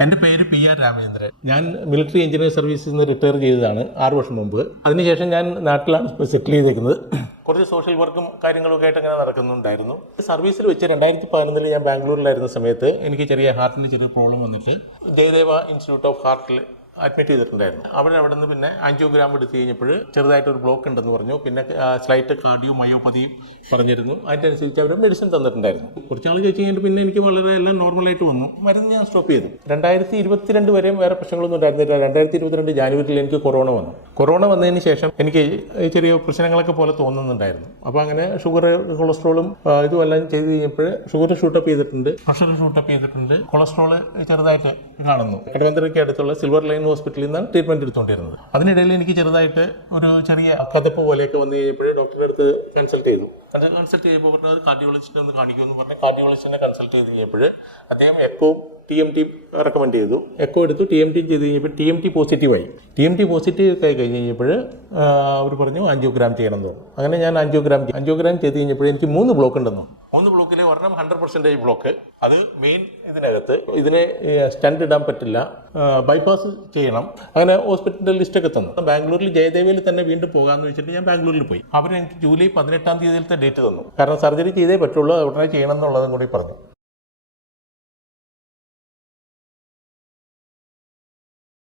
എൻ്റെ പേര് PR രാമചന്ദ്രൻ. ഞാൻ മിലിറ്ററി എഞ്ചിനീയർ സർവീസിൽ നിന്ന് റിട്ടയർ ചെയ്തതാണ് 6 വർഷം മുമ്പ്. അതിനുശേഷം ഞാൻ നാട്ടിലാണ് ഇപ്പോൾ സെറ്റിൽ ചെയ്തേക്കുന്നത്. കുറച്ച് സോഷ്യൽ വർക്കും കാര്യങ്ങളൊക്കെ ആയിട്ട് അങ്ങനെ നടക്കുന്നുണ്ടായിരുന്നു. സർവീസിൽ വെച്ച് 2011 ഞാൻ ബാംഗ്ലൂരിലായിരുന്ന സമയത്ത് എനിക്ക് ഹാർട്ടിന് ചെറിയ പ്രോബ്ലം വന്നിട്ട് ജയദേവ ഇൻസ്റ്റിറ്റ്യൂട്ട് ഓഫ് ഹാർട്ടിൽ അഡ്മിറ്റ് ചെയ്തിട്ടുണ്ടായിരുന്നു. അവിടെ നിന്ന് പിന്നെ ആൻജിയോഗ്രാം എടുത്തു കഴിഞ്ഞപ്പോൾ ചെറുതായിട്ടൊരു ബ്ലോക്ക് ഉണ്ടെന്ന് പറഞ്ഞു. പിന്നെ സ്ലൈറ്റ് കാർഡിയോ മയോപ്പതി പറഞ്ഞിരുന്നു. അതിൻ്റെ അനുസരിച്ച് അവർ മെഡിസിൻ തന്നിട്ടുണ്ടായിരുന്നു. കുറച്ചാൾ കഴിച്ച് കഴിഞ്ഞിട്ട് പിന്നെ എനിക്ക് വളരെ എല്ലാം നോർമലായിട്ട് വന്നു. മരുന്ന് ഞാൻ സ്റ്റോപ്പ് ചെയ്തു. 2022 വരെയും വേറെ പ്രശ്നങ്ങളൊന്നും ഉണ്ടായിരുന്നില്ല. 2022 ജാനുവരിയിൽ എനിക്ക് കൊറോണ വന്നു. കൊറോണ വന്നതിന് ശേഷം എനിക്ക് ചെറിയ പ്രശ്നങ്ങളൊക്കെ പോലെ തോന്നുന്നുണ്ടായിരുന്നു. അപ്പോൾ അങ്ങനെ ഷുഗർ, കൊളസ്ട്രോളും ഇതുമെല്ലാം ചെയ്ത് കഴിഞ്ഞപ്പോൾ ഷുഗർ ഷൂട്ടപ്പ് ചെയ്തിട്ടുണ്ട്, പ്രഷർ ഷൂട്ടപ്പ് ചെയ്തിട്ടുണ്ട്, കൊളസ്ട്രോൾ ചെറുതായിട്ട് കാണുന്നു. കടവന്ത്രയ്ക്ക് അടുത്തുള്ള സിൽവർ ലൈൻ ഹോസ്പിറ്റലിൽ നിന്നാണ് ട്രീറ്റ്മെന്റ് എടുത്തുകൊണ്ടിരുന്നത്. അതിനിടയിൽ എനിക്ക് ചെറുതായിട്ട് ഒരു ചെറിയ കഥപ്പ് പോലെയൊക്കെ വന്നു കഴിഞ്ഞപ്പോഴേ ഡോക്ടറുടെ അടുത്ത് കൺസൾട്ട് ചെയ്തു. കൺസൾട്ട് ചെയ്യുമ്പോൾ പറഞ്ഞത് കാർഡിയോളജിസ്റ്റിനെ ഒന്ന് കാണിക്കുമെന്ന് പറഞ്ഞ് കാർഡിയോളജിസ്റ്റിനെ കൺസൾട്ട് ചെയ്ത് കഴിഞ്ഞപ്പോൾ അദ്ദേഹം എക്കോ TMT റെക്കമെൻഡ് ചെയ്തു. എക്കോ എടുത്തു. TMT ചെയ്ത് കഴിഞ്ഞപ്പോൾ TMT പോസിറ്റീവായി. TMT പോസിറ്റീവ് ആയി കഴിഞ്ഞ് കഴിഞ്ഞപ്പോൾ അവർ പറഞ്ഞു ആൻജിയോഗ്രാം ചെയ്യണം എന്ന് പറഞ്ഞു. അങ്ങനെ ഞാൻ ആൻജിയോഗ്രാം ചെയ്ത് കഴിഞ്ഞപ്പോൾ എനിക്ക് 3 ബ്ലോക്ക് ഉണ്ടെന്നു. 3 ബ്ലോക്കിൽ ഒരെണ്ണം 100% ബ്ലോക്ക്. അത് മെയിൻ ഇതിനകത്ത് ഇതിനെ സ്റ്റണ്ട് ഇടാൻ പറ്റില്ല, ബൈപ്പാസ് ചെയ്യണം. അങ്ങനെ ഹോസ്പിറ്റലിൻ്റെ ലിസ്റ്റൊക്കെ തന്നു. ബാംഗ്ലൂരിൽ ജയദേവയിൽ തന്നെ വീണ്ടും പോകാമെന്ന് വെച്ചിട്ട് ഞാൻ ബാംഗ്ലൂരിൽ പോയി. അവർ എനിക്ക് ജൂലൈ 18 ഡേറ്റ് തന്നു. കാരണം സർജറി ചെയ്തേ പറ്റുള്ളൂ, ഉടനെ ചെയ്യണം എന്നുള്ളതും കൂടി പറഞ്ഞു.